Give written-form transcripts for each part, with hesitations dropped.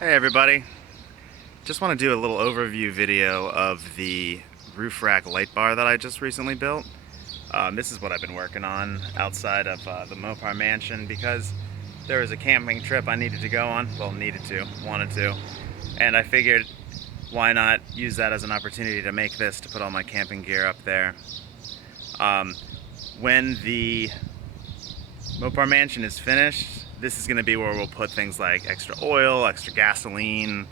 Hey everybody, just want to do a little overview video of the roof rack light bar that I just recently built. This is what I've been working on outside of the Mopar mansion because there was a camping trip I needed to go on. Well, wanted to. And I figured why not use that as an opportunity to make this, to put all my camping gear up there. When the Mopar mansion is finished, this is going to be where we'll put things like extra oil, extra gasoline,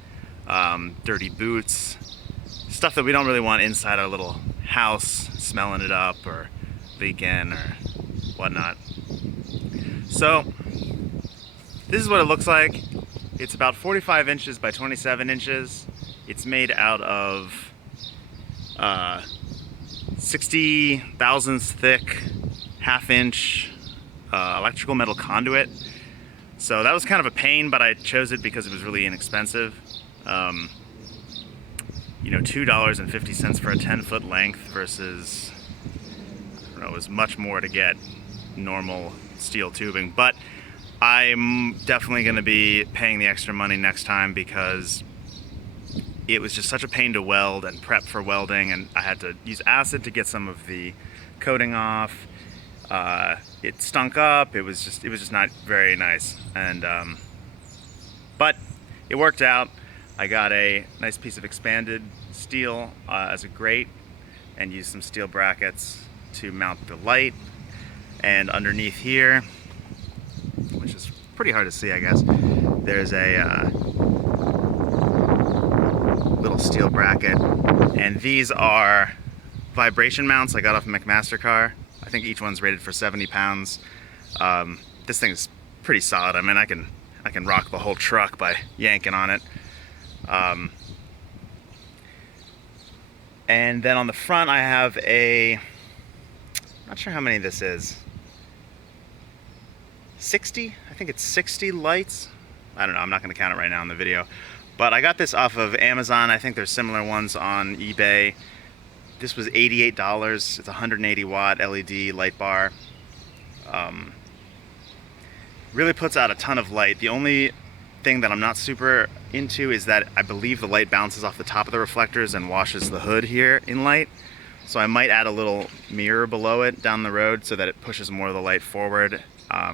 dirty boots, stuff that we don't really want inside our little house, smelling it up or leaking or whatnot. So this is what it looks like. It's about 45 inches by 27 inches. It's made out of 60 thousandths thick, half-inch electrical metal conduit. So that was kind of a pain, but I chose it because it was really inexpensive. $2.50 for a 10-foot length versus, I don't know, it was much more to get normal steel tubing. But I'm definitely going to be paying the extra money next time because it was just such a pain to weld and prep for welding, and I had to use acid to get some of the coating off. It stunk up. It was just not very nice, and but it worked out. I got a nice piece of expanded steel as a grate and used some steel brackets to mount the light. And underneath here, which is pretty hard to see, I guess, there's a little steel bracket, and these are vibration mounts I got off a McMaster car. I think each one's rated for 70 pounds. This thing's pretty solid. I mean, I can rock the whole truck by yanking on it. And then on the front I have not sure how many this is, 60? I think it's 60 lights. I don't know, I'm not going to count it right now in the video. But I got this off of Amazon. I think there's similar ones on eBay. This was $88. It's a 180 watt LED light bar. Really puts out a ton of light. The only thing that I'm not super into is that I believe the light bounces off the top of the reflectors and washes the hood here in light. So I might add a little mirror below it down the road so that it pushes more of the light forward,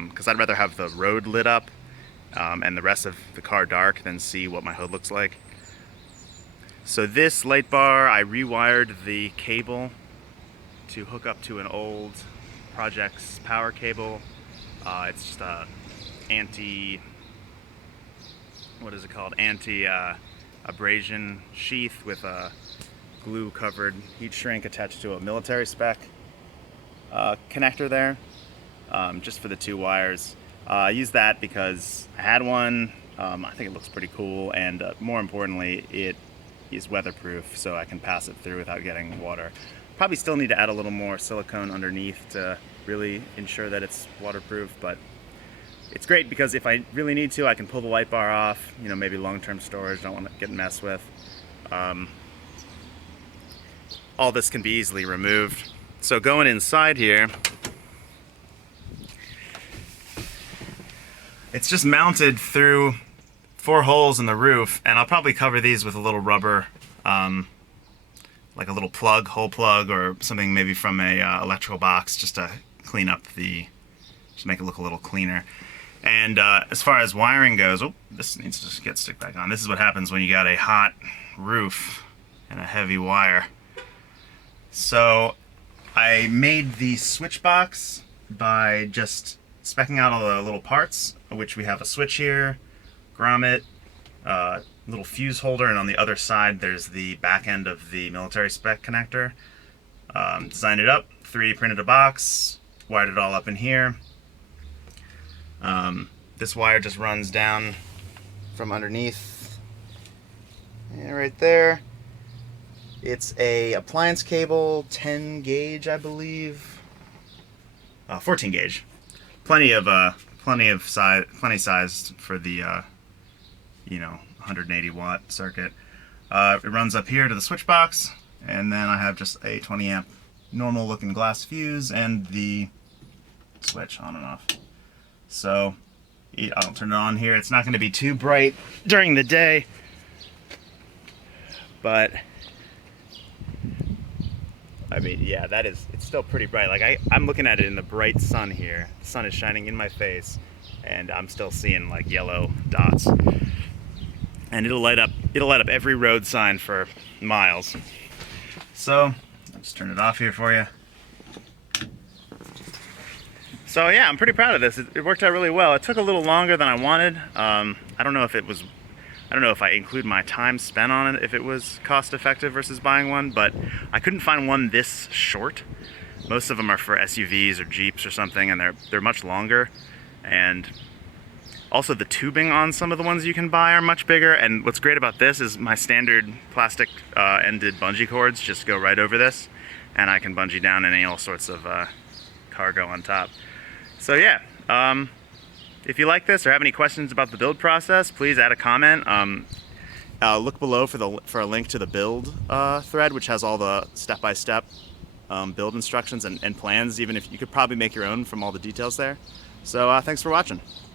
because I'd rather have the road lit up and the rest of the car dark than see what my hood looks like. So this light bar, I rewired the cable to hook up to an old Project's power cable. It's just a anti-abrasion sheath with a glue-covered heat shrink attached to a military spec connector there, just for the two wires. I used that because I had one. I think it looks pretty cool, and more importantly, it is weatherproof, so I can pass it through without getting water. Probably still need to add a little more silicone underneath to really ensure that it's waterproof, but it's great because if I really need to, I can pull the light bar off, maybe long-term storage, don't want to get messed with. All this can be easily removed. So going inside here, it's just mounted through 4 holes in the roof, and I'll probably cover these with a little rubber, like a little plug, hole plug, or something maybe from a electrical box, just to clean up just make it look a little cleaner. And as far as wiring goes, this needs to just get stick back on. This is what happens when you got a hot roof and a heavy wire. So I made the switch box by just speccing out all the little parts, which we have a switch here, grommet, little fuse holder, and on the other side there's the back end of the military spec connector. Designed it up, 3D printed a box, wired it all up in here. This wire just runs down from underneath, right there. It's a appliance cable, 10 gauge, I believe. 14 gauge. Plenty sized for the 180 watt circuit. It runs up here to the switch box, and then I have just a 20 amp normal looking glass fuse and the switch on and off. So I'll turn it on here. It's not going to be too bright during the day, but I mean, yeah, it's still pretty bright. Like I'm looking at it in the bright sun here. The sun is shining in my face, and I'm still seeing like yellow dots. And it'll light up every road sign for miles. So I'll just turn it off here for you. So yeah, I'm pretty proud of this. It worked out really well. It took a little longer than I wanted. I don't know if I include my time spent on it, if it was cost effective versus buying one, but I couldn't find one this short. Most of them are for SUVs or Jeeps or something, and they're much longer. And also the tubing on some of the ones you can buy are much bigger. And what's great about this is my standard plastic ended bungee cords just go right over this, and I can bungee down any all sorts of cargo on top. So yeah, if you like this or have any questions about the build process, please add a comment. Look below for a link to the build thread, which has all the step-by-step build instructions and plans. Even if you could probably make your own from all the details there. So thanks for watching.